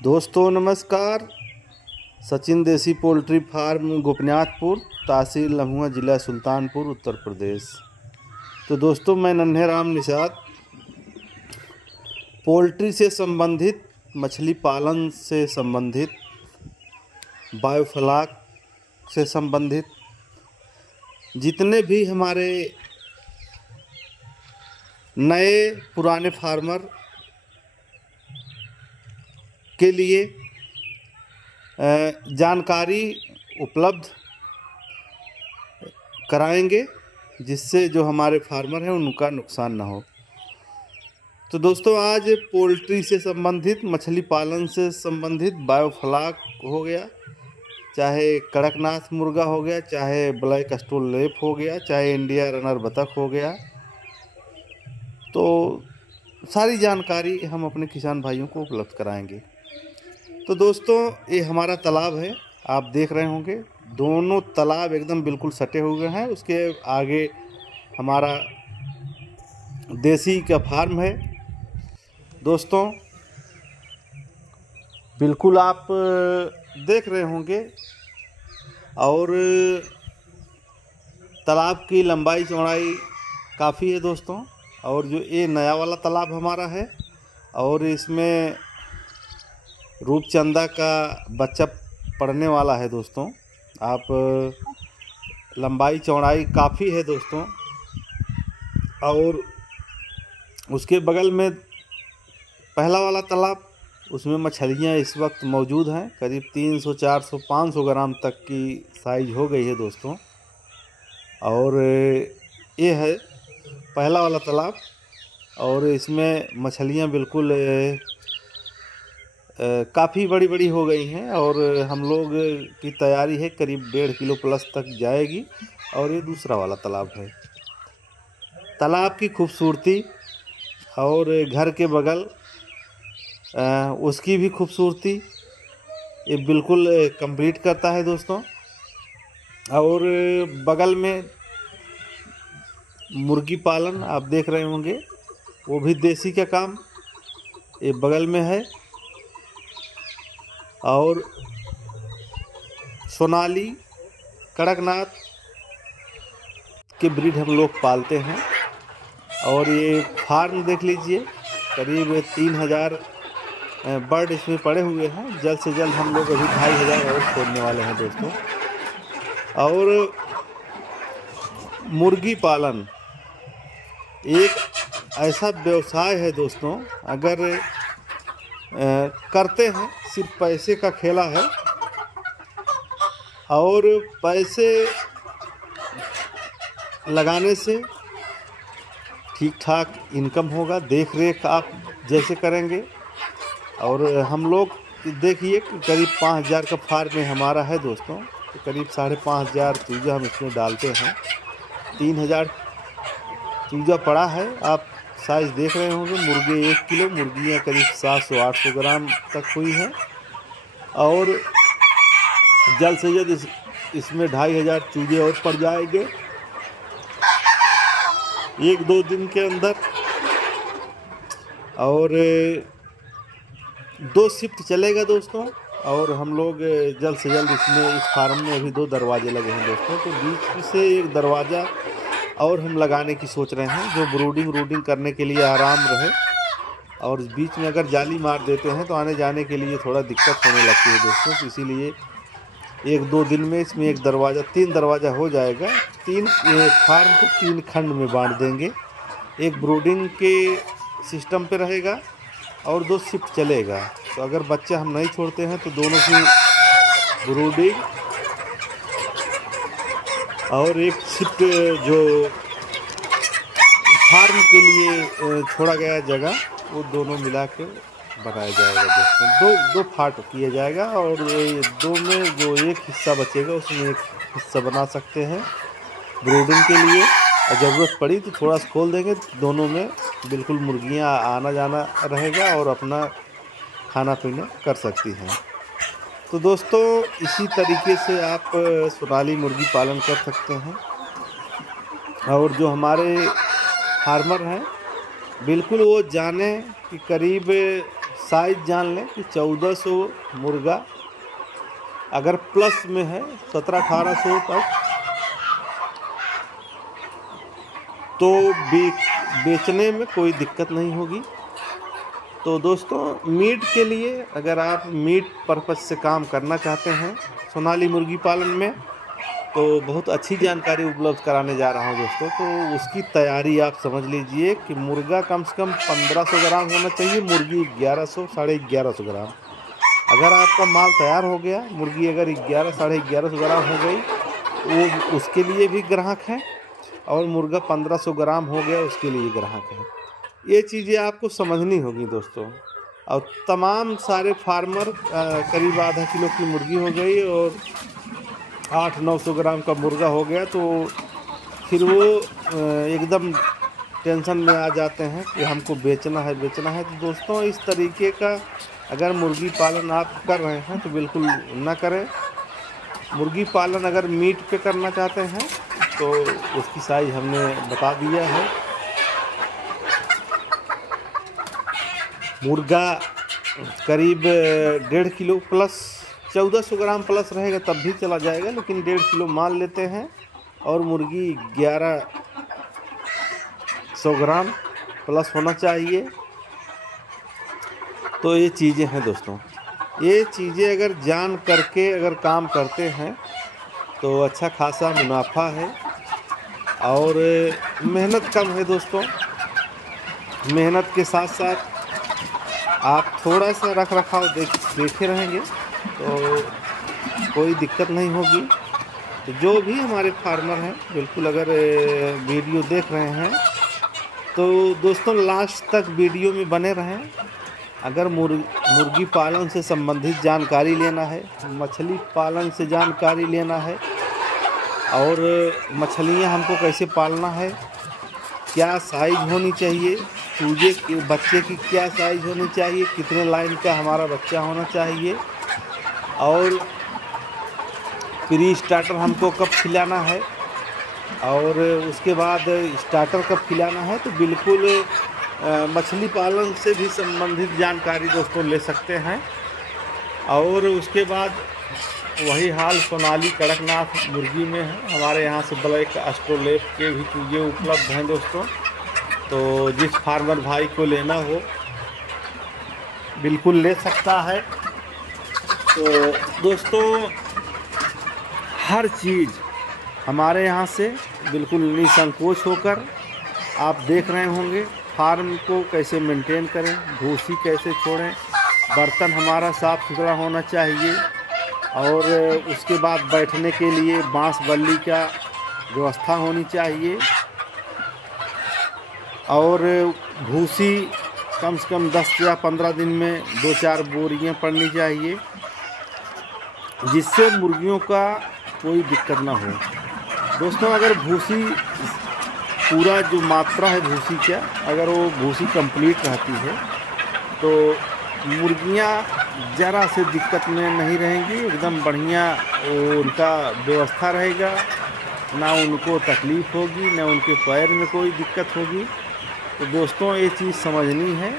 दोस्तों नमस्कार। सचिन देसी पोल्ट्री फार्म गोपनीनाथपुर, तहसील लम्हुआ, ज़िला सुल्तानपुर, उत्तर प्रदेश। तो दोस्तों मैं नन्हे राम निषाद पोल्ट्री से संबंधित, मछली पालन से संबंधित, बायोफ्लॉक से संबंधित जितने भी हमारे नए पुराने फार्मर के लिए जानकारी उपलब्ध कराएंगे, जिससे जो हमारे फार्मर हैं उनका नुकसान ना हो। तो दोस्तों आज पोल्ट्री से संबंधित, मछली पालन से संबंधित, बायोफ्लॉक हो गया, चाहे कड़कनाथ मुर्गा हो गया, चाहे ब्लैक स्टोन लेप हो गया, चाहे इंडिया रनर बतख हो गया, तो सारी जानकारी हम अपने किसान भाइयों को उपलब्ध कराएंगे। तो दोस्तों ये हमारा तालाब है, आप देख रहे होंगे दोनों तालाब एकदम बिल्कुल सटे हुए हैं। उसके आगे हमारा देसी का फार्म है। दोस्तों बिल्कुल आप देख रहे होंगे, और तालाब की लंबाई चौड़ाई काफ़ी है दोस्तों। और जो ये नया वाला तालाब हमारा है, और इसमें रूपचंदा का बच्चा पड़ने वाला है दोस्तों। आप लंबाई चौड़ाई काफ़ी है दोस्तों। और उसके बगल में पहला वाला तालाब, उसमें मछलियाँ इस वक्त मौजूद हैं, करीब 300, 400, 500 ग्राम तक की साइज हो गई है दोस्तों। और ये है पहला वाला तालाब, और इसमें मछलियाँ बिल्कुल काफ़ी बड़ी बड़ी हो गई हैं, और हम लोग की तैयारी है करीब 1.5 किलो प्लस तक जाएगी। और ये दूसरा वाला तालाब है। तालाब की खूबसूरती और घर के बगल उसकी भी खूबसूरती ये बिल्कुल कंप्लीट करता है दोस्तों। और बगल में मुर्गी पालन आप देख रहे होंगे, वो भी देसी का काम ये बगल में है। और सोनाली, कड़कनाथ के ब्रीड हम लोग पालते हैं। और ये फार्म देख लीजिए, करीब 3000 बर्ड इसमें पड़े हुए हैं। जल्द से जल्द हम लोग अभी 2500 और छोड़ने वाले हैं दोस्तों। और मुर्गी पालन एक ऐसा व्यवसाय है दोस्तों, अगर करते हैं, सिर्फ पैसे का खेला है। और पैसे लगाने से ठीक ठाक इनकम होगा, देख रेख आप जैसे करेंगे। और हम लोग देखिए करीब 5000 का फार्म में हमारा है दोस्तों, तो करीब 5500 चूजा हम इसमें डालते हैं। 3000 चूजा पड़ा है, आप साइज़ देख रहे होंगे। मुर्गे 1 किलो, मुर्गियाँ करीब 700-800 ग्राम तक हुई हैं। और जल्द से जल्द इसमें 2500 चूजे और पड़ जाएंगे 1-2 दिन के अंदर। और 2 शिफ्ट चलेगा दोस्तों। और हम लोग जल्द से जल्द इसमें, इस फार्म में अभी 2 दरवाजे लगे हैं दोस्तों, तो बीच से एक दरवाज़ा और हम लगाने की सोच रहे हैं, जो ब्रूडिंग करने के लिए आराम रहे। और बीच में अगर जाली मार देते हैं तो आने जाने के लिए थोड़ा दिक्कत होने लगती है दोस्तों। तो इसीलिए 1-2 दिन में इसमें एक दरवाज़ा, 3 दरवाज़ा हो जाएगा। 3 फार्म को 3 खंड में बांट देंगे। एक ब्रूडिंग के सिस्टम पे रहेगा और 2 शिफ्ट चलेगा। तो अगर बच्चा हम नहीं छोड़ते हैं तो दोनों की ब्रूडिंग और एक शिफ्ट जो फार्म के लिए छोड़ा गया जगह, वो दोनों मिला के बनाया जाएगा दोस्तों। दो पार्ट किया जाएगा, और ये 2 में जो एक हिस्सा बचेगा उसमें एक हिस्सा बना सकते हैं ब्रूडिंग के लिए। और ज़रूरत पड़ी तो थोड़ा सा खोल देंगे, दोनों में बिल्कुल मुर्गियां आना जाना रहेगा और अपना खाना पीना कर सकती हैं। तो दोस्तों इसी तरीके से आप सोनाली मुर्गी पालन कर सकते हैं। और जो हमारे फार्मर हैं, बिल्कुल वो जाने कि करीब साइज जान लें कि 1400 मुर्गा अगर प्लस में है 1700-1800 तक तो बेचने में कोई दिक्कत नहीं होगी। तो दोस्तों मीट के लिए अगर आप मीट पर्पज़ से काम करना चाहते हैं सोनाली मुर्गी पालन में, तो बहुत अच्छी जानकारी उपलब्ध कराने जा रहा हूं दोस्तों। तो उसकी तैयारी आप समझ लीजिए कि मुर्गा कम से कम 1500 ग्राम होना चाहिए, मुर्गी 1100 साढ़े 1100 ग्राम। अगर आपका माल तैयार हो गया, मुर्गी अगर 11 साढ़े 1100 ग्राम हो गई वो उसके लिए भी ग्राहक है, और मुर्गा 1500 ग्राम हो गया उसके लिए ग्राहक है। ये चीज़ें आपको समझनी होगी दोस्तों। और तमाम सारे फार्मर करीब आधा किलो की मुर्गी हो गई और 800-900 ग्राम का मुर्गा हो गया, तो फिर वो एकदम टेंशन में आ जाते हैं कि हमको बेचना है। तो दोस्तों इस तरीके का अगर मुर्गी पालन आप कर रहे हैं तो बिल्कुल ना करें। मुर्गी पालन अगर मीट पे करना चाहते हैं तो उसकी साइज हमने बता दिया है। मुर्गा करीब 1.5 किलो प्लस 1400 ग्राम प्लस रहेगा तब भी चला जाएगा, लेकिन 1.5 किलो मान लेते हैं। और मुर्गी 1100 ग्राम प्लस होना चाहिए। तो ये चीज़ें हैं दोस्तों, ये चीज़ें अगर जान करके अगर काम करते हैं तो अच्छा खासा मुनाफा है और मेहनत कम है दोस्तों। मेहनत के साथ साथ आप थोड़ा सा रख रखाव देखे रहेंगे तो कोई दिक्कत नहीं होगी। तो जो भी हमारे फार्मर हैं बिल्कुल अगर वीडियो देख रहे हैं तो दोस्तों लास्ट तक वीडियो में बने रहें। अगर मुर्गी पालन से संबंधित जानकारी लेना है, मछली पालन से जानकारी लेना है, और मछलियां हमको कैसे पालना है, क्या साइज होनी चाहिए, चूजे के बच्चे की क्या साइज होनी चाहिए, कितने लाइन का हमारा बच्चा होना चाहिए, और प्री स्टार्टर हमको कब खिलाना है, और उसके बाद स्टार्टर कब खिलाना है, तो बिल्कुल मछली पालन से भी संबंधित जानकारी दोस्तों ले सकते हैं। और उसके बाद वही हाल सोनाली कड़कनाथ मुर्गी में है। हमारे यहाँ से ब्लैक एस्ट्रोलेप के भी चूजे उपलब्ध हैं दोस्तों। तो जिस फार्मर भाई को लेना हो बिल्कुल ले सकता है। तो दोस्तों हर चीज़ हमारे यहाँ से बिल्कुल निसंकोच होकर आप देख रहे होंगे। फार्म को कैसे मेंटेन करें, भूसी कैसे छोड़ें, बर्तन हमारा साफ़ सुथरा होना चाहिए, और उसके बाद बैठने के लिए बांस बल्ली का व्यवस्था होनी चाहिए, और भूसी कम से कम 10 या 15 दिन में 2-4 बोरियां पड़नी चाहिए, जिससे मुर्गियों का कोई दिक्कत ना हो। दोस्तों अगर भूसी पूरा जो मात्रा है भूसी का, अगर वो भूसी कंप्लीट रहती है तो मुर्गियां ज़रा से दिक्कत में नहीं रहेंगी, एकदम बढ़िया उनका व्यवस्था रहेगा, ना उनको तकलीफ़ होगी, ना उनके पैर में कोई दिक्कत होगी। तो दोस्तों ये चीज़ समझनी है।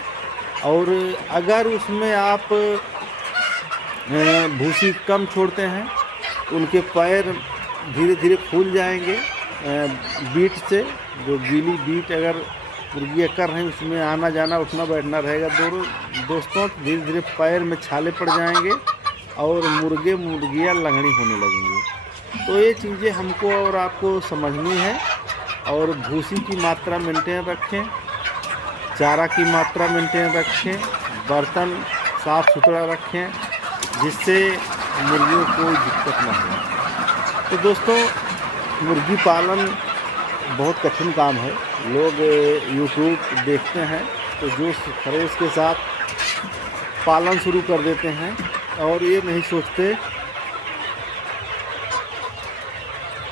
और अगर उसमें आप भूसी कम छोड़ते हैं तो उनके पैर धीरे धीरे फूल जाएंगे। बीट से जो गीली बीट अगर मुर्गियाँ कर रही हैं उसमें आना जाना उठना बैठना रहेगा दोस्तों, धीरे धीरे पैर में छाले पड़ जाएंगे और मुर्गियाँ लंगड़ी होने लगेंगी। तो ये चीज़ें हमको और आपको समझनी है। और भूसी की मात्रा मेंटेन रखें, चारा की मात्रा मेंटेन रखें, बर्तन साफ़ सुथरा रखें, जिससे मुर्गियों को कोई दिक्कत ना हो। तो दोस्तों मुर्गी पालन बहुत कठिन काम है। लोग यूट्यूब देखते हैं तो जोश खरोश के साथ पालन शुरू कर देते हैं और ये नहीं सोचते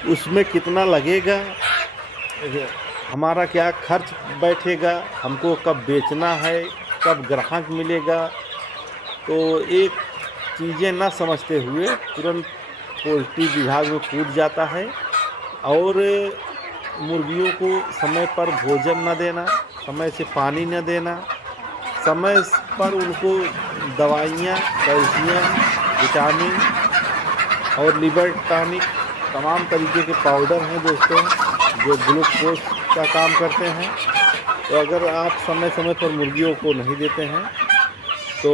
उसमें कितना लगेगा, हमारा क्या खर्च बैठेगा, हमको कब बेचना है, कब ग्राहक मिलेगा। तो एक चीज़ें ना समझते हुए तुरंत पोल्ट्री विभाग में कूद जाता है और मुर्गियों को समय पर भोजन न देना, समय से पानी न देना, समय पर उनको दवाइयाँ, कैल्शियम, विटामिन और लिवर टॉनिक तमाम तरीके के पाउडर हैं दोस्तों जो ग्लूकोज का काम करते हैं। तो अगर आप समय समय पर मुर्गियों को नहीं देते हैं तो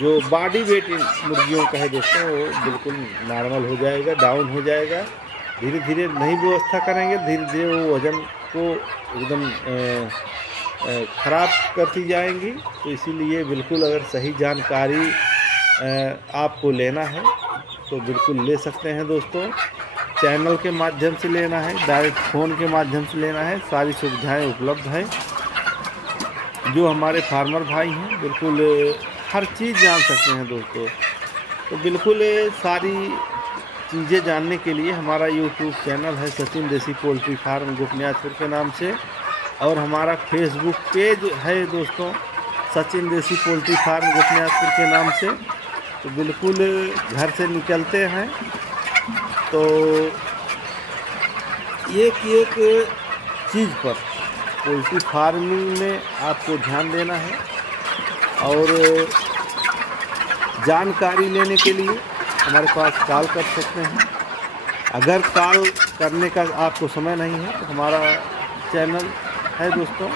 जो बॉडी वेट मुर्गियों का है दोस्तों वो बिल्कुल नॉर्मल हो जाएगा, डाउन हो जाएगा। धीरे धीरे नहीं व्यवस्था करेंगे, धीरे धीरे वो वज़न को एकदम ख़राब करती जाएंगी। तो इसीलिए बिल्कुल अगर सही जानकारी आपको लेना है तो बिल्कुल ले सकते हैं दोस्तों। चैनल के माध्यम से लेना है, डायरेक्ट फ़ोन के माध्यम से लेना है, सारी सुविधाएं उपलब्ध हैं। जो हमारे फार्मर भाई हैं बिल्कुल हर चीज़ जान सकते हैं दोस्तों। तो बिल्कुल सारी चीज़ें जानने के लिए हमारा यूट्यूब चैनल है सचिन देसी पोल्ट्री फार्म गोपनीयपुर के नाम से, और हमारा फेसबुक पेज है दोस्तों सचिन देसी पोल्ट्री फार्म गोपनीयपुर के नाम से। तो बिल्कुल घर से निकलते हैं तो एक चीज़ पर पोल्ट्री फार्मिंग में आपको ध्यान देना है, और जानकारी लेने के लिए हमारे पास कॉल कर सकते हैं। अगर कॉल करने का आपको समय नहीं है तो हमारा चैनल है दोस्तों,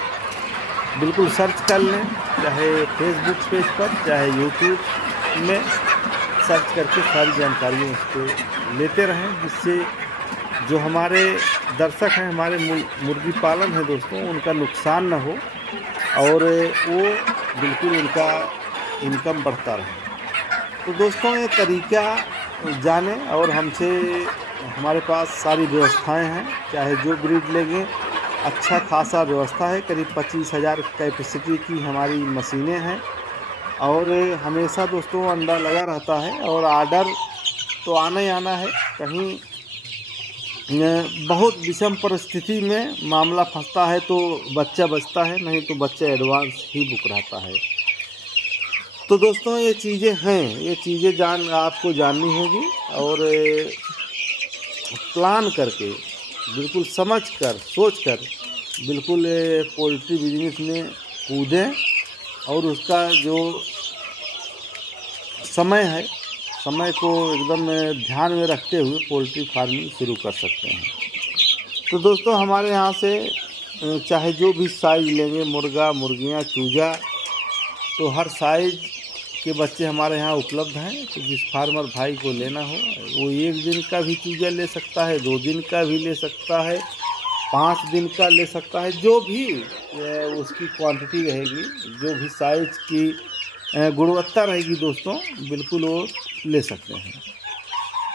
बिल्कुल सर्च कर लें, चाहे फेसबुक पेज पर चाहे यूट्यूब में सर्च करके सारी जानकारियाँ उस पर लेते रहें, जिससे जो हमारे दर्शक हैं, हमारे मुर्गी पालन है दोस्तों, उनका नुकसान ना हो और वो बिल्कुल उनका इनकम बढ़ता रहे। तो दोस्तों ये तरीका जाने, और हमसे हमारे पास सारी व्यवस्थाएं हैं, चाहे जो ब्रीड लेंगे अच्छा खासा व्यवस्था है। करीब 25,000 कैपेसिटी की हमारी मशीनें हैं, और हमेशा दोस्तों अंडा लगा रहता है, और आर्डर तो आना ही आना है। कहीं बहुत विषम परिस्थिति में मामला फंसता है तो बच्चा बचता है, नहीं तो बच्चा एडवांस ही बुक रहता है। तो दोस्तों ये चीज़ें हैं, ये चीज़ें आपको जाननी होगी, और प्लान करके बिल्कुल समझ कर सोच कर बिल्कुल पोल्ट्री बिजनेस में कूदें, और उसका जो समय है, समय को एकदम ध्यान में रखते हुए पोल्ट्री फार्मिंग शुरू कर सकते हैं। तो दोस्तों हमारे यहाँ से चाहे जो भी साइज़ लेंगे, मुर्गा, मुर्गियाँ, चूजा, तो हर साइज़ के बच्चे हमारे यहाँ उपलब्ध हैं। तो जिस फार्मर भाई को लेना हो वो 1 दिन का भी चूजा ले सकता है, 2 दिन का भी ले सकता है, 5 दिन का ले सकता है, जो भी उसकी क्वांटिटी रहेगी, जो भी साइज़ की गुणवत्ता रहेगी दोस्तों, बिल्कुल वो ले सकते हैं।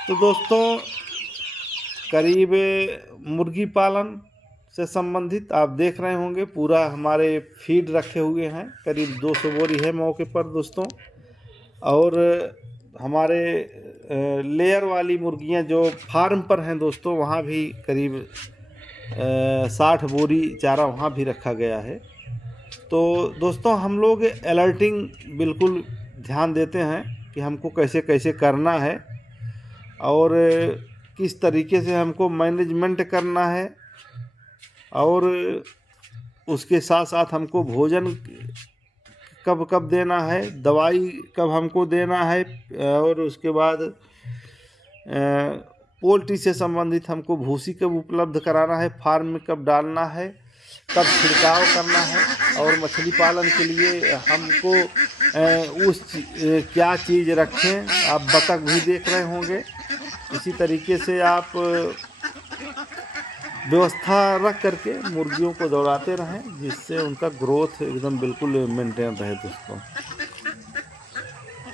तो दोस्तों करीब मुर्गी पालन से संबंधित आप देख रहे होंगे, पूरा हमारे फीड रखे हुए हैं, करीब 200 बोरी है मौके पर दोस्तों। और हमारे लेयर वाली मुर्गियां जो फार्म पर हैं दोस्तों, वहाँ भी करीब 60 बोरी चारा वहाँ भी रखा गया है। तो दोस्तों हम लोग अलर्टिंग बिल्कुल ध्यान देते हैं कि हमको कैसे कैसे करना है, और किस तरीके से हमको मैनेजमेंट करना है, और उसके साथ साथ हमको भोजन कब कब देना है, दवाई कब हमको देना है, और उसके बाद पोल्ट्री से संबंधित हमको भूसी कब उपलब्ध कराना है, फार्म में कब डालना है, कब छिड़काव करना है, और मछली पालन के लिए हमको क्या चीज़ रखें। आप बतख भी देख रहे होंगे, इसी तरीके से आप व्यवस्था रख करके मुर्गियों को दौड़ाते रहें, जिससे उनका ग्रोथ एकदम बिल्कुल मेंटेन रहे दोस्तों।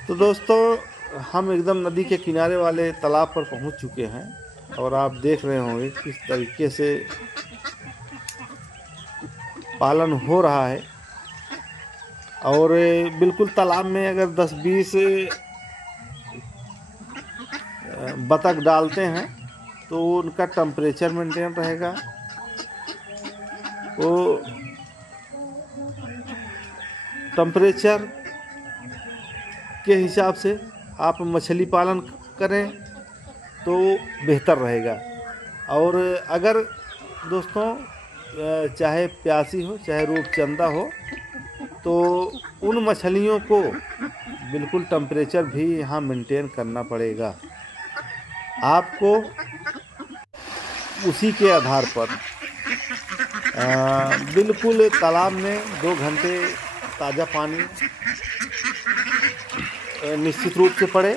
तो दोस्तों हम एकदम नदी के किनारे वाले तालाब पर पहुंच चुके हैं, और आप देख रहे होंगे किस तरीके से पालन हो रहा है। और बिल्कुल तालाब में अगर 10-20 बतख डालते हैं तो उनका टेम्परेचर मेंटेन रहेगा। तो टेम्परेचर के हिसाब से आप मछली पालन करें तो बेहतर रहेगा। और अगर दोस्तों चाहे प्यासी हो चाहे रूपचंदा हो, तो उन मछलियों को बिल्कुल टेम्परेचर भी यहाँ मेंटेन करना पड़ेगा आपको। उसी के आधार पर बिल्कुल तालाब में 2 घंटे ताज़ा पानी निश्चित रूप से पड़े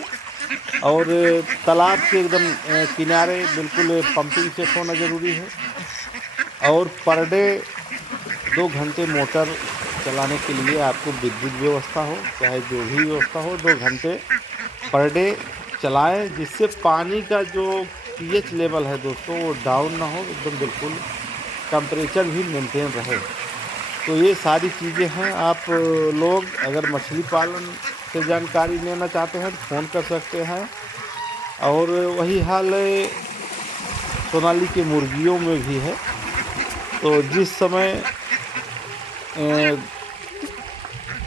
और तालाब के एकदम किनारे बिल्कुल पंपिंग सेट होना ज़रूरी है और पर डे 2 घंटे मोटर चलाने के लिए आपको विद्युत व्यवस्था हो, चाहे जो भी व्यवस्था हो, 2 घंटे पर डे चलाएं, जिससे पानी का जो पीएच लेवल है दोस्तों वो डाउन ना हो, एकदम बिल्कुल टेम्परेचर भी मेंटेन रहे। तो ये सारी चीज़ें हैं। आप लोग अगर मछली पालन से जानकारी लेना चाहते हैं तो फ़ोन कर सकते हैं। और वही हाल सोनाली के मुर्गियों में भी है। तो जिस समय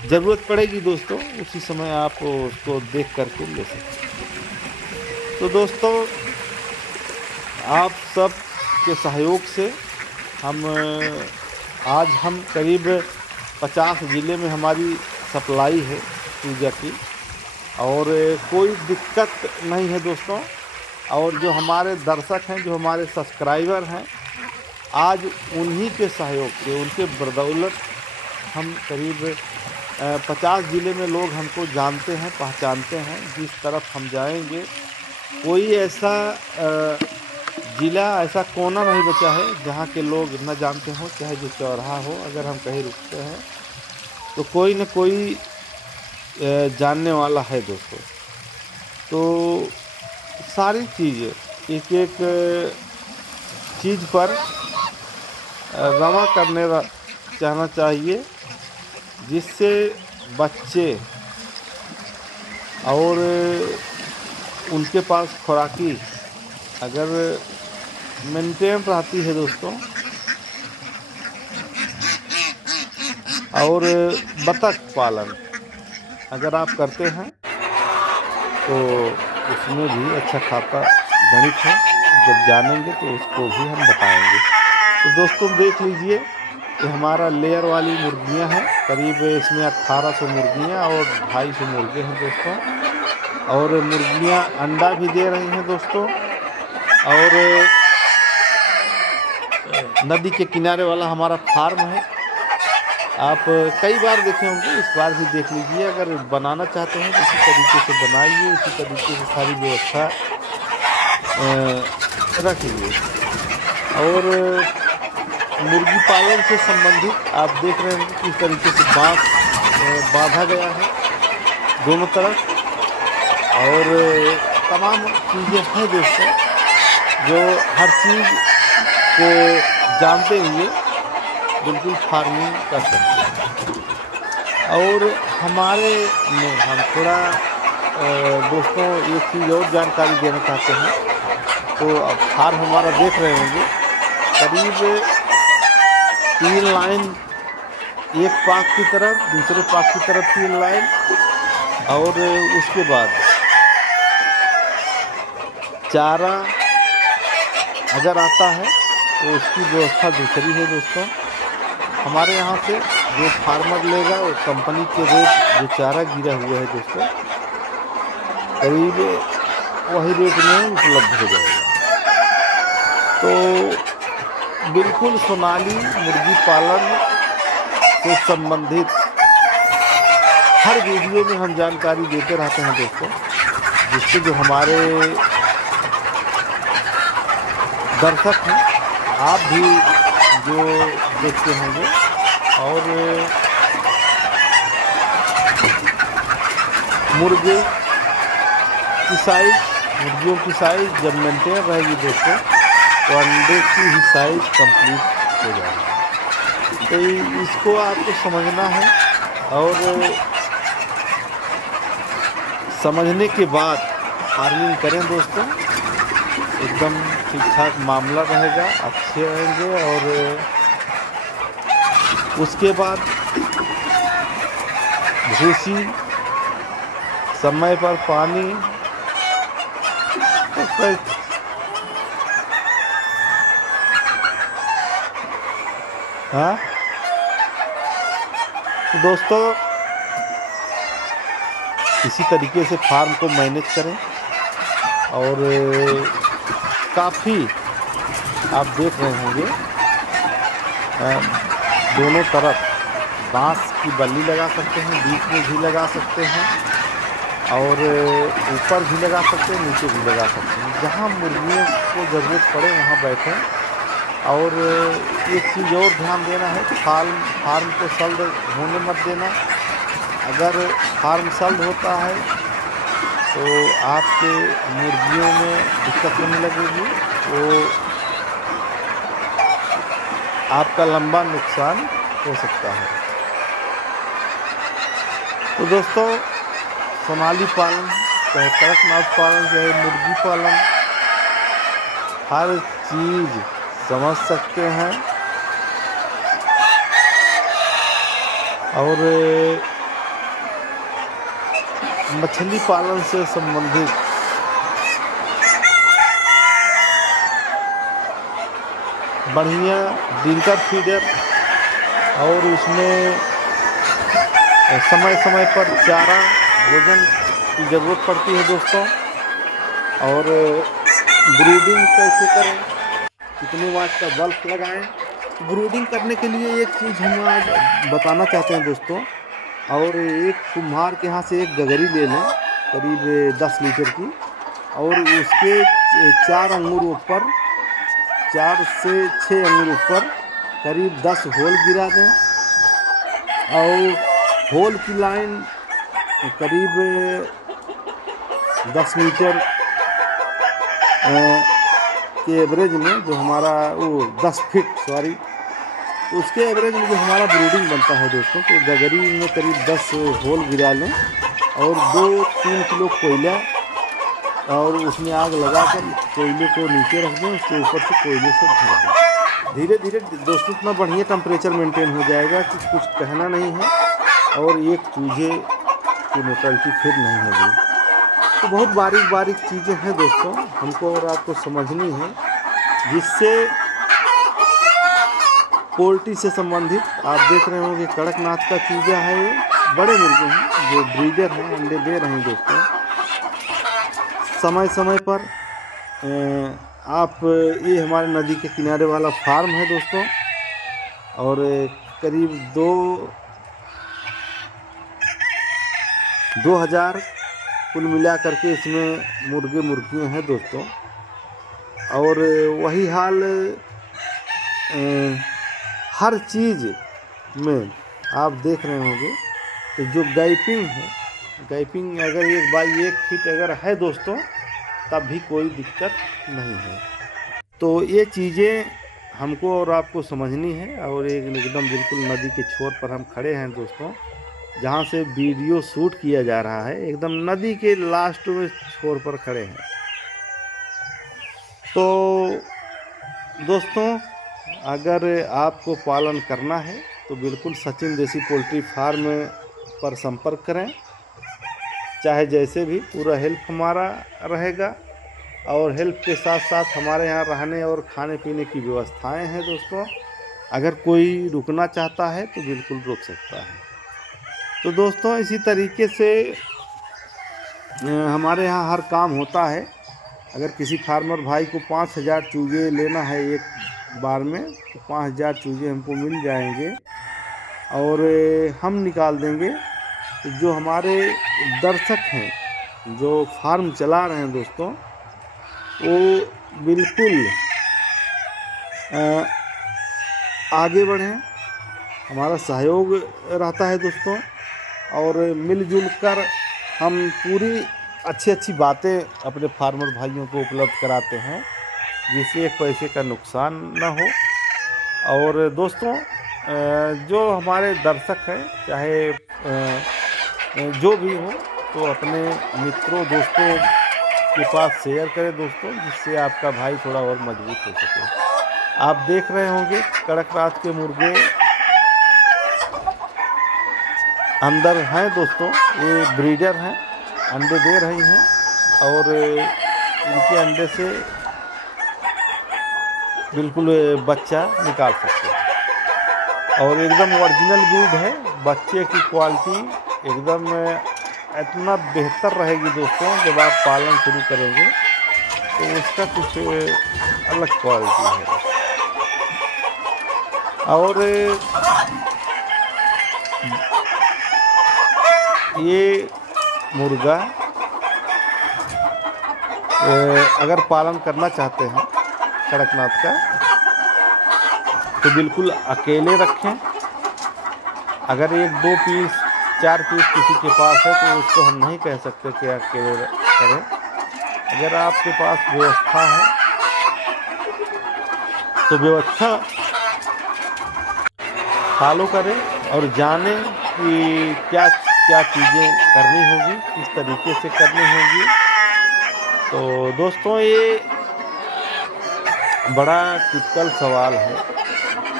ज़रूरत पड़ेगी दोस्तों, उसी समय आप उसको देख करके ले सकते हैं। तो दोस्तों, आप सब के सहयोग से हम करीब 50 ज़िले में हमारी सप्लाई है पूजा की, और कोई दिक्कत नहीं है दोस्तों। और जो हमारे दर्शक हैं, जो हमारे सब्सक्राइबर हैं, आज उन्हीं के सहयोग से, उनके बदौलत हम करीब 50 ज़िले में लोग हमको जानते हैं, पहचानते हैं। जिस तरफ हम जाएंगे, कोई ऐसा ज़िला, ऐसा कोना नहीं बचा है जहाँ के लोग न जानते हों। चाहे जो चौराहा हो, अगर हम कहीं रुकते हैं तो कोई न कोई जानने वाला है दोस्तों। तो सारी चीज़ें एक एक चीज़ पर रवा करने चाहना चाहिए, जिससे बच्चे और उनके पास खुराकी अगर मेंटेन रहती है दोस्तों। और बतख पालन अगर आप करते हैं तो उसमें भी अच्छा खाता गणित है। जब जानेंगे तो उसको भी हम बताएंगे। तो दोस्तों, देख लीजिए कि हमारा लेयर वाली मुर्गियां हैं। करीब इसमें 1800 मुर्गियां और 250 मुर्गे हैं दोस्तों। और मुर्गियां अंडा भी दे रही हैं दोस्तों। और नदी के किनारे वाला हमारा फार्म है। आप कई बार देखे होंगे, इस बार भी देख लीजिए। अगर बनाना चाहते हैं तो इसी तरीके से बनाइए, इसी तरीके से सारी व्यवस्था रखिए। और मुर्गी पालन से संबंधित आप देख रहे हैं किस तरीके से बांस बांधा गया है दोनों तरफ। और तमाम चीज़ें हैं दोस्तों, जो हर चीज़ को जानते हुए बिल्कुल फार्मिंग कर सकते हैं। और हमारे में हम थोड़ा दोस्तों एक चीज़ और जानकारी देना चाहते हैं। तो अब फार्म हमारा देख रहे होंगे, करीब 3 लाइन, एक पाक की तरफ, दूसरे पाक की तरफ 3 लाइन, और उसके बाद चारा अगर आता है तो उसकी व्यवस्था दूसरी है दोस्तों। हमारे यहाँ से जो फार्मर लेगा वो कंपनी के रेट, जो चारा गिरा हुआ है दोस्तों, करीब वही रेट में उपलब्ध हो जाएगा। तो बिल्कुल सोनाली मुर्गी पालन से संबंधित हर वीडियो में हम जानकारी देते रहते हैं दोस्तों, जिससे जो हमारे दर्शक हैं, आप भी जो देखते होंगे, और मुर्गे की साइज़, मुर्गियों की साइज़ जब मेंटेन रहेगी दोस्तों, तो अंडे की ही साइज़ कंप्लीट हो जाएगी। तो इसको आपको समझना है, और समझने के बाद फार्मिंग करें दोस्तों। एकदम ठीक ठाक मामला रहेगा, अच्छे रहेंगे। और उसके बाद भूसी, समय पर पानी, तो हाँ दोस्तों, इसी तरीके से फार्म को मैनेज करें। और काफ़ी आप देख रहे होंगे दोनों तरफ बांस की बल्ली लगा सकते हैं, बीच में भी लगा सकते हैं और ऊपर भी लगा सकते हैं, नीचे भी लगा सकते हैं। जहाँ मुर्गियों को ज़रूरत पड़े वहाँ बैठें। और एक चीज़ और ध्यान देना है, फार्म को सल्द होने मत देना। अगर फार्म सल्द होता है तो आपके मुर्गियों में दिक्कत होने लगेगी, तो आपका लंबा नुकसान हो सकता है। तो दोस्तों, सोनाली पालन चाहे कड़कनाथ पालन चाहे मुर्गी पालन, हर चीज़ समझ सकते हैं। और मछली पालन से संबंधित बढ़िया डिंकर फीडर और उसमें समय समय पर चारा भोजन की ज़रूरत पड़ती है दोस्तों। और ब्रूडिंग कैसे करें, कितने वाट का बल्ब लगाएं। ब्रूडिंग करने के लिए एक चीज़ हम आज बताना चाहते हैं दोस्तों। और एक कुम्हार के यहाँ से एक गगरी ले लें करीब 10 लीटर की, और उसके 4 अंगूर ऊपर, 4 से 6 अंगूर ऊपर करीब 10 होल गिरा दें। और होल की लाइन करीब 10 मीटर के एवरेज में, जो हमारा वो 10 फीट सॉरी, तो उसके एवरेज में जो हमारा ब्रीडिंग बनता है दोस्तों, तो गगरी में करीब 10 होल गिरा लें और 2-3 किलो कोयला, और उसमें आग लगाकर कोयले को नीचे रख दें, उसके ऊपर से कोयले से भर दें। धीरे धीरे दोस्तों इतना बढ़िया टेम्परेचर मेंटेन हो जाएगा कि कुछ कहना नहीं है, और एक चूजे की मोर्टेलिटी फिर नहीं होगी। तो बहुत बारीक बारीक चीज़ें हैं दोस्तों, हमको और आपको समझनी है, जिससे पोल्ट्री से संबंधित। आप देख रहे होंगे कड़कनाथ का चूजा है, ये बड़े मुर्गे हैं जो ब्रीडर हैं, अंडे दे रहे हैं दोस्तों। समय समय पर आप ये हमारे नदी के किनारे वाला फार्म है दोस्तों, और करीब 2000 कुल मिला करके इसमें मुर्गे मुर्गियाँ हैं दोस्तों। और वही हाल हर चीज़ में आप देख रहे होंगे। तो जो गैपिंग है, गैपिंग अगर 1 बाई 1 फीट अगर है दोस्तों, तब भी कोई दिक्कत नहीं है। तो ये चीज़ें हमको और आपको समझनी है। और एकदम बिल्कुल नदी के छोर पर हम खड़े हैं दोस्तों, जहाँ से वीडियो शूट किया जा रहा है, एकदम नदी के लास्ट में छोर पर खड़े हैं। तो दोस्तों, अगर आपको पालन करना है तो बिल्कुल सचिन देसी पोल्ट्री फार्म पर संपर्क करें। चाहे जैसे भी, पूरा हेल्प हमारा रहेगा, और हेल्प के साथ साथ हमारे यहाँ रहने और खाने पीने की व्यवस्थाएं हैं दोस्तों। अगर कोई रुकना चाहता है तो बिल्कुल रुक सकता है। तो दोस्तों, इसी तरीके से हमारे यहाँ हर काम होता है। अगर किसी फार्मर भाई को 5000 चूजे लेना है एक बार में, तो 5000 चूजे हमको मिल जाएंगे और हम निकाल देंगे। तो जो हमारे दर्शक हैं, जो फार्म चला रहे हैं दोस्तों, वो बिल्कुल आगे बढ़ें, हमारा सहयोग रहता है दोस्तों। और मिलजुल कर हम पूरी अच्छी बातें अपने फार्मर भाइयों को उपलब्ध कराते हैं, जिससे एक पैसे का नुकसान न हो। और दोस्तों, जो हमारे दर्शक हैं, चाहे जो भी हो, तो अपने मित्रों दोस्तों के पास शेयर करें दोस्तों, जिससे आपका भाई थोड़ा और मजबूत हो सके। आप देख रहे होंगे कड़कनाथ के मुर्गे अंदर हैं दोस्तों, ये ब्रीडर हैं, अंडे दे रही हैं, और इनके अंडे से बिल्कुल बच्चा निकाल सकते हैं। और एकदम ओरिजिनल ब्रीड है, बच्चे की क्वालिटी एकदम इतना बेहतर रहेगी दोस्तों जब आप पालन शुरू करेंगे तो उसका कुछ अलग क्वालिटी है। और ये मुर्गा अगर पालन करना चाहते हैं कड़कनाथ का तो बिल्कुल अकेले रखें। अगर 1-2 पीस 4 पीस किसी के पास है तो उसको हम नहीं कह सकते कि अकेले करें। अगर आपके पास व्यवस्था है तो व्यवस्था फॉलो करें और जानें कि क्या क्या चीज़ें करनी होगी, किस तरीके से करनी होगी। तो दोस्तों ये बड़ा टिपिकल सवाल है।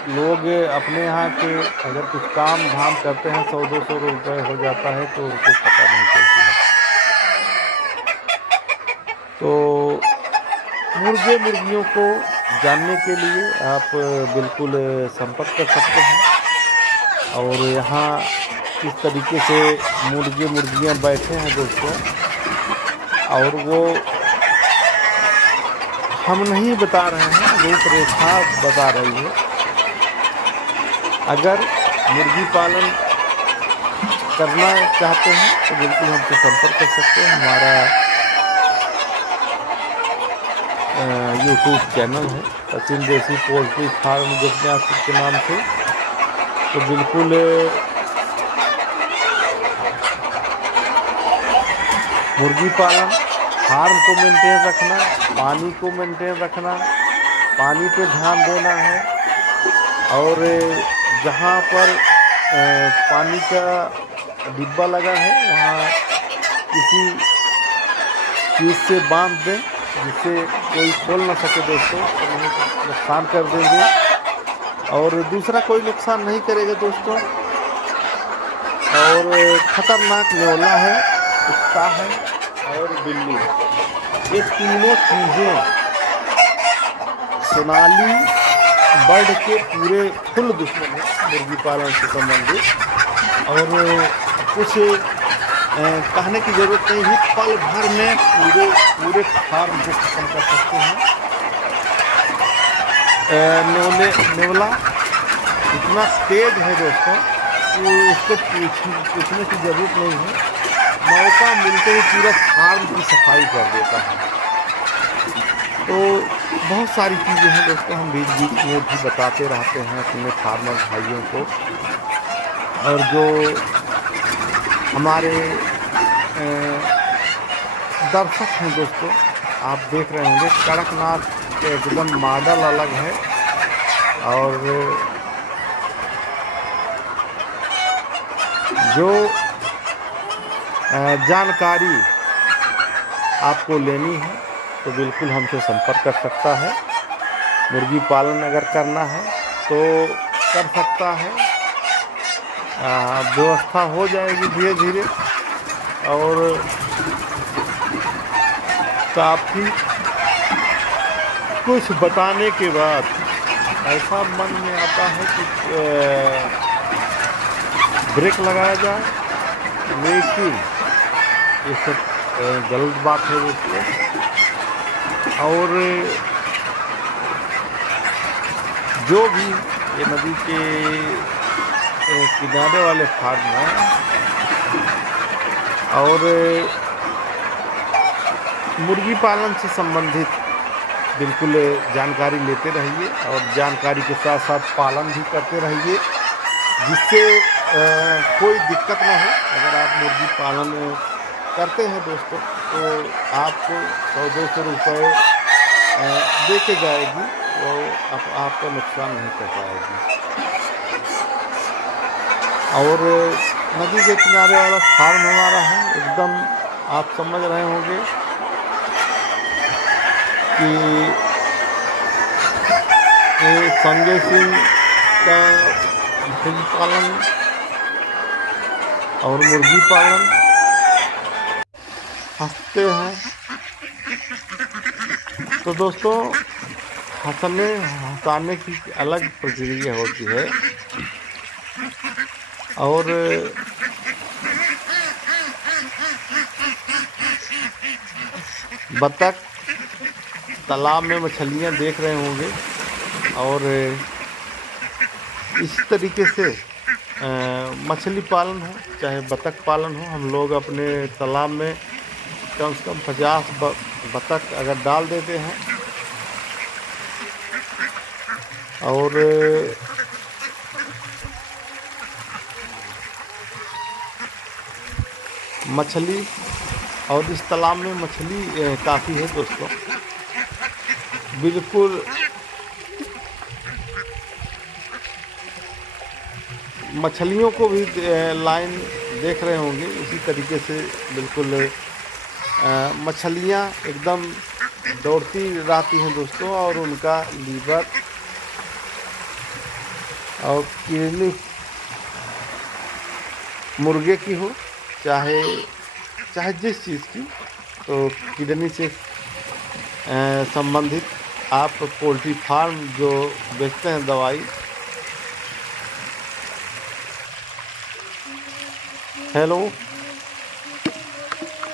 लोग अपने यहाँ के अगर कुछ काम धाम करते हैं 100-200 रुपये हो जाता है तो उनको पता नहीं चलती है। तो मुर्गे मुर्गियों को जानने के लिए आप बिल्कुल संपर्क कर सकते हैं। और यहाँ किस तरीके से मुर्गे मुर्गियाँ बैठे हैं दोस्तों, और वो हम नहीं बता रहे हैं, रूपरेखा बता रही है। अगर मुर्गी पालन करना चाहते हैं तो बिल्कुल हमसे संपर्क कर सकते हैं। हमारा यूट्यूब चैनल है सचिन देसी पोल्ट्री फार्म जिज्ञास के नाम से। तो बिल्कुल मुर्गी पालन, फार्म को मेंटेन रखना, पानी को मेंटेन रखना, पानी पे ध्यान देना है। और जहाँ पर पानी का डिब्बा लगा है वहाँ किसी चीज़ से बांध दें जिससे कोई खोल ना सके दोस्तों, तो नहीं नुकसान कर देंगे और दूसरा कोई नुकसान नहीं करेगा दोस्तों। और खतरनाक नेवला है, कुत्ता है और बिल्ली, ये तीनों चीज़ें सोनाली बर्ड के पूरे फुल दुश्मन है मुर्गी पालन से संबंधित। और कुछ कहने की ज़रूरत नहीं है, पल भर में पूरे फार्म को खत्म कर सकते हैं। नेवला इतना तेज है दोस्तों कि उसको पूछने की ज़रूरत नहीं है, मौका मिलते ही पूरा फार्म की सफाई कर देता है। तो बहुत सारी चीज़ें हैं दोस्तों, हम बीच बीच में भी बताते रहते हैं अपने फार्मर भाइयों को। और जो हमारे दर्शक हैं दोस्तों, आप देख रहे होंगे कड़कनाथ एकदम मॉडल अलग है। और जो जानकारी आपको लेनी है तो बिल्कुल हमसे संपर्क कर सकता है। मुर्गी पालन अगर करना है तो कर सकता है, व्यवस्था हो जाएगी धीरे धीरे। और काफ़ी कुछ बताने के बाद ऐसा मन में आता है कि ब्रेक लगाया जाए, लेकिन ये सब गलत बात है दोस्तों। और जो भी ये नदी के किनारे वाले फार्म हैं और मुर्गी पालन से संबंधित बिल्कुल जानकारी लेते रहिए और जानकारी के साथ साथ पालन भी करते रहिए, जिससे कोई दिक्कत ना हो। अगर आप मुर्गी पालन करते हैं दोस्तों तो आपको 100-200 रुपये दे के जाएगी, वो आपको नुकसान नहीं पहुँचाएगी। और नदी के किनारे वाला फार्म हमारा है, एकदम आप समझ रहे होंगे कि ये संजय सिंह का भेड़ पालन और मुर्गी पालन हंसते हैं। तो दोस्तों हंसाने की अलग प्रक्रिया होती है। और बतख तालाब में मछलियाँ देख रहे होंगे। और इस तरीके से मछली पालन हो चाहे बतख पालन हो, हम लोग अपने तालाब में कम से कम 50 बतख अगर डाल देते हैं और मछली, और इस तालाब में मछली काफ़ी है दोस्तों। बिल्कुल मछलियों को भी लाइन देख रहे होंगे इसी तरीके से। बिल्कुल मछलियाँ एकदम दौड़ती रहती हैं दोस्तों, और उनका लीवर और किडनी मुर्गे की हो चाहे जिस चीज़ की, तो किडनी से संबंधित आप पोल्ट्री फार्म जो बेचते हैं दवाई। हेलो,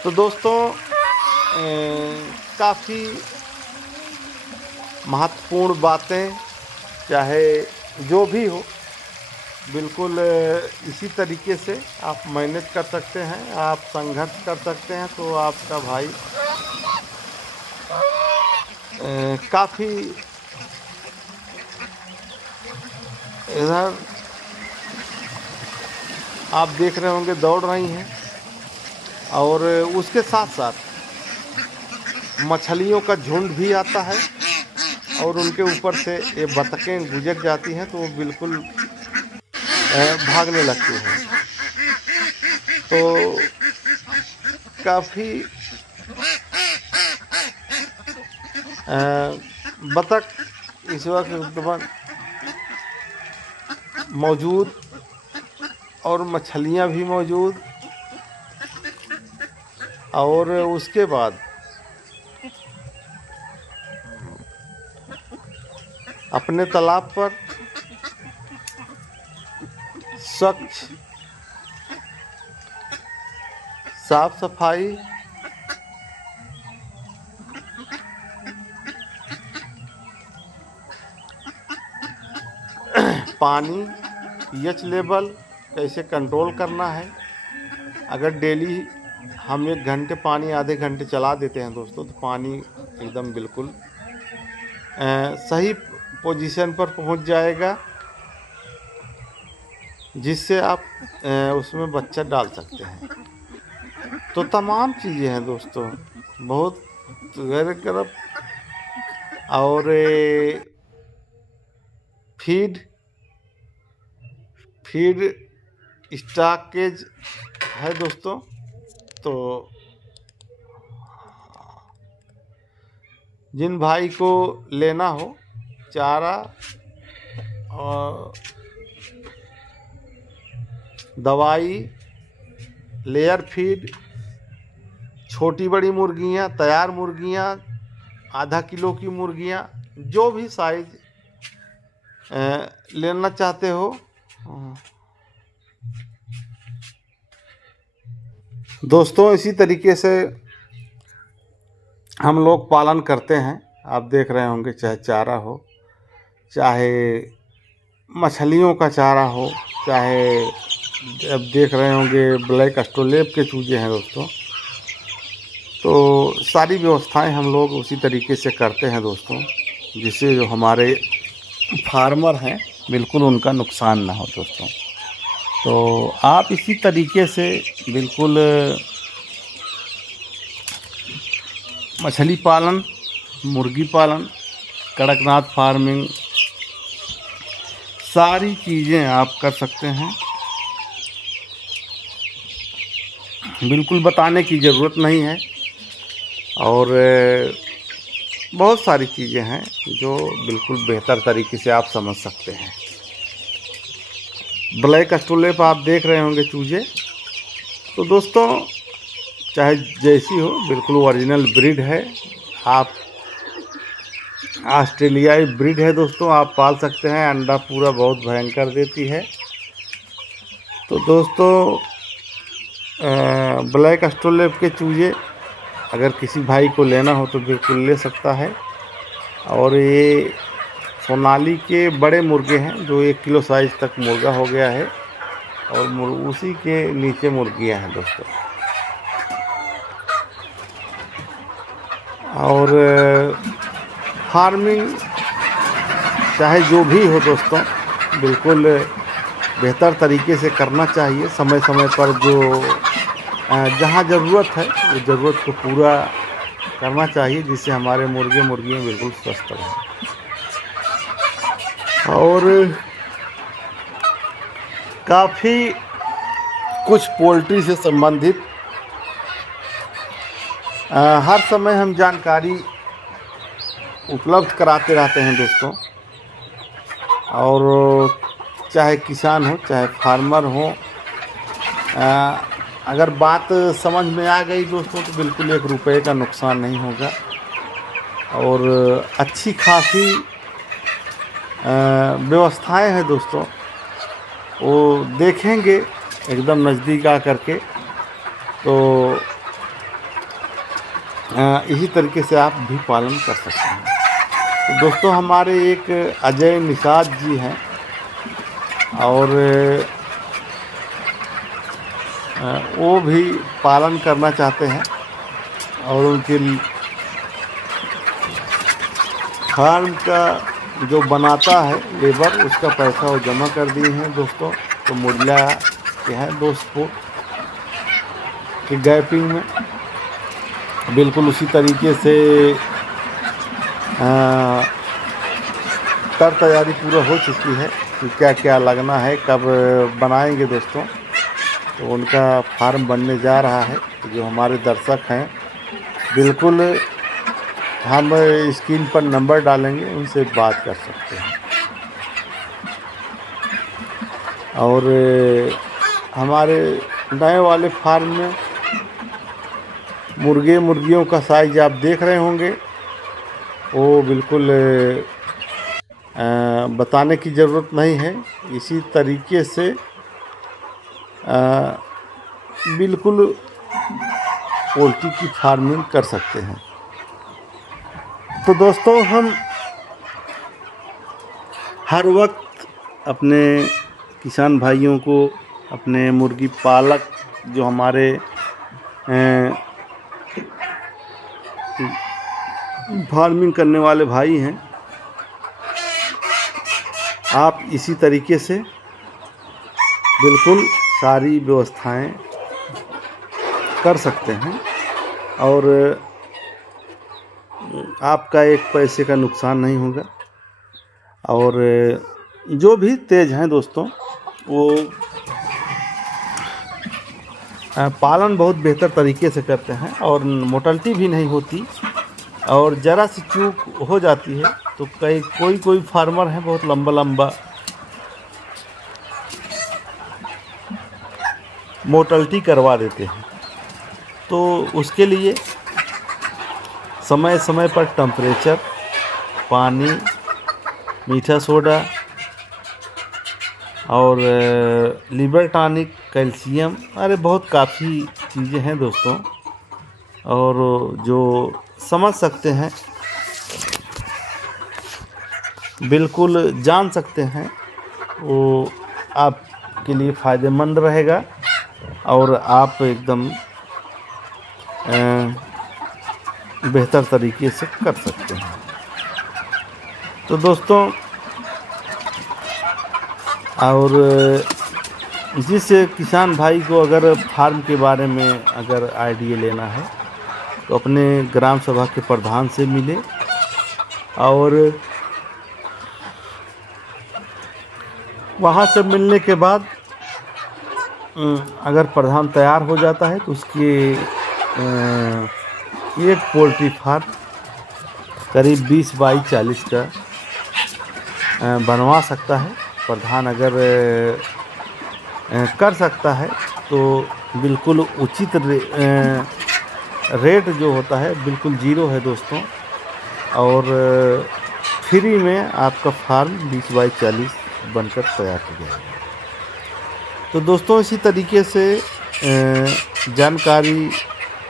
तो दोस्तों काफ़ी महत्वपूर्ण बातें चाहे जो भी हो, बिल्कुल इसी तरीके से आप मेहनत कर सकते हैं, आप संघर्ष कर सकते हैं। तो आपका भाई काफ़ी इधर आप देख रहे होंगे दौड़ रही हैं, और उसके साथ साथ मछलियों का झुंड भी आता है और उनके ऊपर से ये बतखें गुजर जाती हैं तो वो बिल्कुल भागने लगती हैं। तो काफ़ी बतख इस वक्त मौजूद और मछलियाँ भी मौजूद। और उसके बाद अपने तालाब पर स्वच्छ साफ सफाई, पानी पीएच लेवल कैसे कंट्रोल करना है। अगर डेली हम 1 घंटे पानी आधे घंटे चला देते हैं दोस्तों, तो पानी एकदम बिल्कुल सही पोजीशन पर पहुंच जाएगा, जिससे आप उसमें बच्चा डाल सकते हैं। तो तमाम चीज़ें हैं दोस्तों, बहुत गैर। और फीड स्टॉकेज है दोस्तों। तो जिन भाई को लेना हो चारा और दवाई, लेयर फीड, छोटी बड़ी मुर्गियाँ, तैयार मुर्गियाँ, आधा किलो की मुर्गियाँ, जो भी साइज लेना चाहते हो दोस्तों, इसी तरीके से हम लोग पालन करते हैं। आप देख रहे होंगे, चाहे चारा हो, चाहे मछलियों का चारा हो, चाहे अब देख रहे होंगे ब्लैक एस्ट्रोलेब के चूजे हैं दोस्तों। तो सारी व्यवस्थाएं हम लोग उसी तरीके से करते हैं दोस्तों, जिससे जो हमारे फार्मर हैं बिल्कुल उनका नुकसान ना हो दोस्तों। तो आप इसी तरीके से बिल्कुल मछली पालन, मुर्गी पालन, कड़कनाथ फार्मिंग, सारी चीज़ें आप कर सकते हैं। बिल्कुल बताने की ज़रूरत नहीं है। और बहुत सारी चीज़ें हैं जो बिल्कुल बेहतर तरीके से आप समझ सकते हैं। ब्लैक एस्ट्रोलेब आप देख रहे होंगे चूजे। तो दोस्तों, चाहे जैसी हो, बिल्कुल ओरिजिनल ब्रीड है। आप ऑस्ट्रेलियाई ब्रीड है दोस्तों, आप पाल सकते हैं। अंडा पूरा बहुत भयंकर देती है। तो दोस्तों, ब्लैक एस्ट्रोलेब के चूजे अगर किसी भाई को लेना हो तो बिल्कुल ले सकता है। और ये सोनाली के बड़े मुर्गे हैं जो 1 किलो साइज़ तक मुर्गा हो गया है, और उसी के नीचे मुर्गियां हैं दोस्तों। और फार्मिंग चाहे जो भी हो दोस्तों, बिल्कुल बेहतर तरीके से करना चाहिए। समय समय पर जो जहाँ ज़रूरत है वो ज़रूरत को पूरा करना चाहिए, जिससे हमारे मुर्गे मुर्गियाँ बिल्कुल स्वस्थ रहें। और काफ़ी कुछ पोल्ट्री से संबंधित हर समय हम जानकारी उपलब्ध कराते रहते हैं दोस्तों। और चाहे किसान हो चाहे फार्मर हो, अगर बात समझ में आ गई दोस्तों तो बिल्कुल 1 रुपये का नुकसान नहीं होगा। और अच्छी खासी व्यवस्थाएं हैं दोस्तों, वो देखेंगे एकदम नज़दीक आ करके तो इसी तरीके से आप भी पालन कर सकते हैं। तो दोस्तों हमारे एक अजय निषाद जी हैं, और वो भी पालन करना चाहते हैं, और उनके फार्म का जो बनाता है लेबर, उसका पैसा वो जमा कर दिए हैं दोस्तों। तो मुरला के हैं दोस्तों कि गैपिंग में बिल्कुल उसी तरीके से तैयारी पूरा हो चुकी है कि क्या क्या लगना है, कब बनाएंगे दोस्तों। तो उनका फार्म बनने जा रहा है। तो जो हमारे दर्शक हैं, बिल्कुल हम स्क्रीन पर नंबर डालेंगे, उनसे बात कर सकते हैं। और हमारे नए वाले फार्म में मुर्गे मुर्गियों का साइज आप देख रहे होंगे, वो बिल्कुल बताने की ज़रूरत नहीं है। इसी तरीके से बिल्कुल पोल्ट्री की फार्मिंग कर सकते हैं। तो दोस्तों हम हर वक्त अपने किसान भाइयों को, अपने मुर्गी पालक जो हमारे फार्मिंग करने वाले भाई हैं, आप इसी तरीके से बिल्कुल सारी व्यवस्थाएं कर सकते हैं, और आपका 1 पैसे का नुकसान नहीं होगा। और जो भी तेज हैं दोस्तों, वो पालन बहुत बेहतर तरीके से करते हैं, और मोर्टेलिटी भी नहीं होती। और ज़रा सी चूक हो जाती है तो कोई फार्मर हैं बहुत लंबा मोर्टेलिटी करवा देते हैं। तो उसके लिए समय समय पर टेम्परेचर, पानी, मीठा सोडा और लिवर टॉनिक, कैल्शियम, अरे बहुत काफ़ी चीज़ें हैं दोस्तों। और जो समझ सकते हैं, बिल्कुल जान सकते हैं, वो आपके लिए फ़ायदेमंद रहेगा, और आप एकदम बेहतर तरीके से कर सकते हैं। तो दोस्तों, और जिस किसान भाई को अगर फार्म के बारे में अगर आइडिया लेना है तो अपने ग्राम सभा के प्रधान से मिले, और वहाँ से मिलने के बाद अगर प्रधान तैयार हो जाता है तो उसके एक पोल्ट्री फार्म करीब 20 बाई 40 का बनवा सकता है। प्रधान अगर कर सकता है तो बिल्कुल उचित रेट जो होता है बिल्कुल 0 है दोस्तों, और फ्री में आपका फार्म 20 बाई 40 बनकर तैयार हो जाएगा। तो दोस्तों, इसी तरीके से जानकारी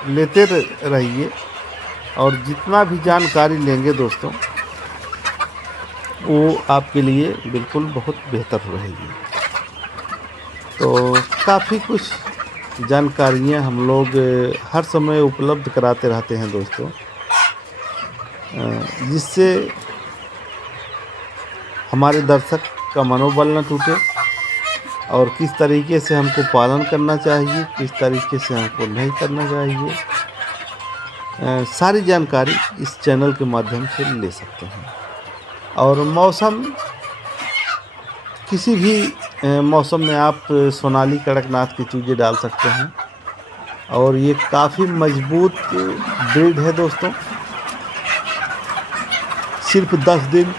लेते रहिए और जितना भी जानकारी लेंगे दोस्तों वो आपके लिए बिल्कुल बहुत बेहतर रहेगी। तो काफ़ी कुछ जानकारियाँ हम लोग हर समय उपलब्ध कराते रहते हैं दोस्तों, जिससे हमारे दर्शक का मनोबल न टूटे और किस तरीके से हमको पालन करना चाहिए, किस तरीके से हमको नहीं करना चाहिए, सारी जानकारी इस चैनल के माध्यम से ले सकते हैं। और मौसम, किसी भी मौसम में आप सोनाली कड़कनाथ की चूजे डाल सकते हैं और ये काफ़ी मजबूत ब्रीड है दोस्तों। सिर्फ 10 दिन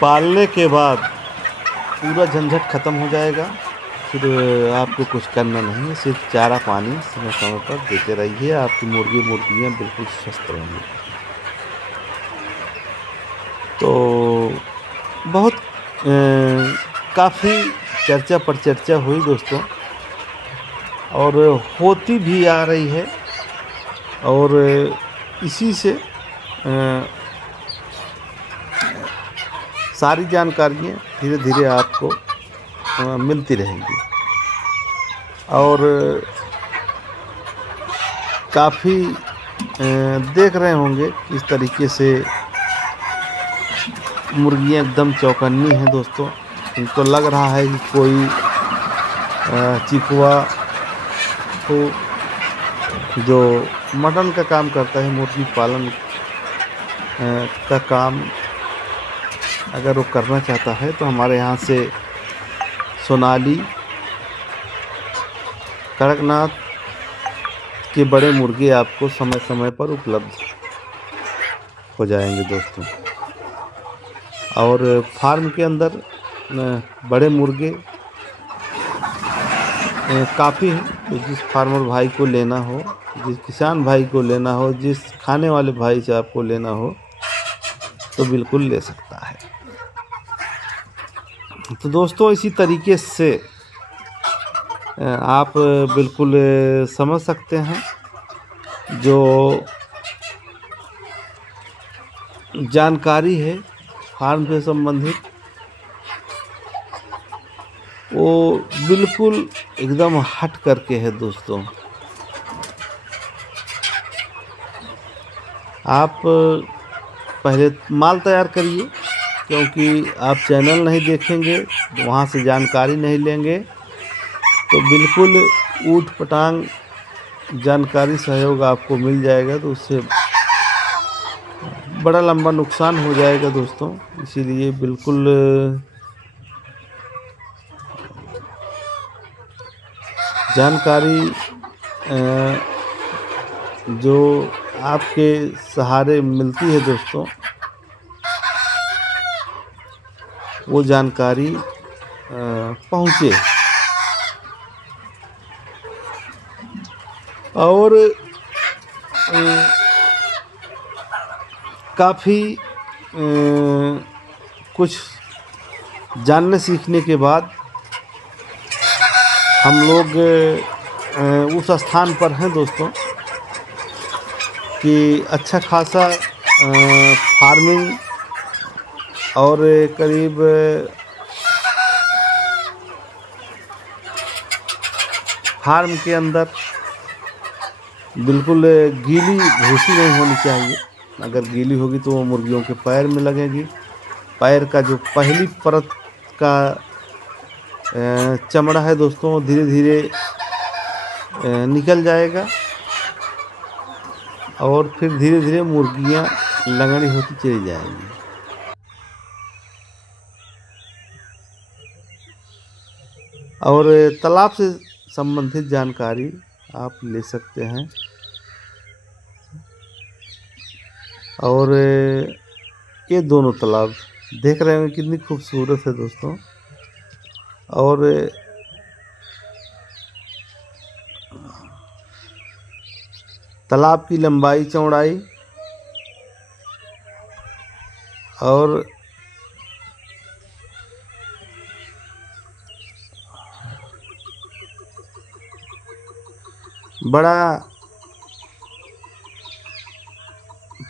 पालने के बाद पूरा झंझट ख़त्म हो जाएगा। फिर आपको कुछ करना नहीं है, सिर्फ चारा पानी समय समय पर देते रहिए, आपकी मुर्गियाँ बिल्कुल स्वस्थ रहेंगी। तो बहुत काफ़ी चर्चा पर चर्चा हुई दोस्तों और होती भी आ रही है और इसी से सारी जानकारियाँ धीरे धीरे आपको मिलती रहेंगी। और काफ़ी देख रहे होंगे किस तरीके से मुर्गियाँ एकदम चौकन्नी हैं दोस्तों। इनको लग रहा है कि कोई चिकवा हो जो मटन का काम करता है, मुर्गी पालन का काम अगर वो करना चाहता है तो हमारे यहाँ से सोनाली कड़कनाथ के बड़े मुर्गे आपको समय समय पर उपलब्ध हो जाएंगे दोस्तों। और फार्म के अंदर बड़े मुर्गे काफ़ी हैं, तो जिस फार्मर भाई को लेना हो, जिस किसान भाई को लेना हो, जिस खाने वाले भाई से आपको लेना हो तो बिल्कुल ले सकता है। तो दोस्तों इसी तरीके से आप बिल्कुल समझ सकते हैं जो जानकारी है फार्म से संबंधित वो बिल्कुल एकदम हट करके है दोस्तों। आप पहले माल तैयार करिए, क्योंकि आप चैनल नहीं देखेंगे, वहाँ से जानकारी नहीं लेंगे तो बिल्कुल ऊट पटांग जानकारी सहयोग आपको मिल जाएगा तो उससे बड़ा लंबा नुकसान हो जाएगा दोस्तों। इसीलिए बिल्कुल जानकारी जो आपके सहारे मिलती है दोस्तों, वो जानकारी पहुँचे। और काफ़ी कुछ जानने सीखने के बाद हम लोग उस स्थान पर हैं दोस्तों कि अच्छा खासा फार्मिंग और करीब फार्म के अंदर बिल्कुल गीली भूसी नहीं होनी चाहिए। अगर गीली होगी तो वो मुर्गियों के पैर में लगेगी। पैर का जो पहली परत का चमड़ा है दोस्तों धीरे धीरे निकल जाएगा और फिर धीरे धीरे मुर्गियाँ लगड़ी होती चली जाएंगी। और तालाब से संबंधित जानकारी आप ले सकते हैं। और ये दोनों तालाब देख रहे हैं कितनी खूबसूरत है दोस्तों। और तालाब की लंबाई चौड़ाई और बड़ा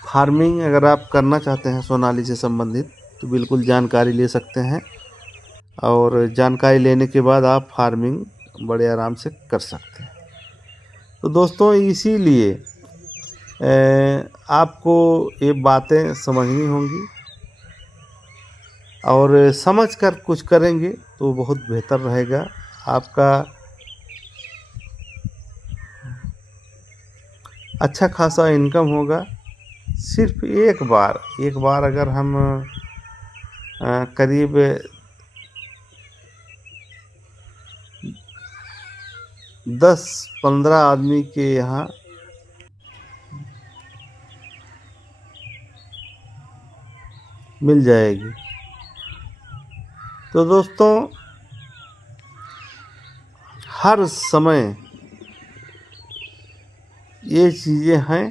फार्मिंग अगर आप करना चाहते हैं सोनाली से संबंधित, तो बिल्कुल जानकारी ले सकते हैं, और जानकारी लेने के बाद आप फार्मिंग बड़े आराम से कर सकते हैं। तो दोस्तों इसीलिए आपको ये बातें समझनी होंगी, और समझ कर कुछ करेंगे तो बहुत बेहतर रहेगा। आपका अच्छा खासा इनकम होगा। सिर्फ एक बार अगर हम करीब 10-15 आदमी के यहाँ मिल जाएगी। तो दोस्तों हर समय ये चीज़ें हैं।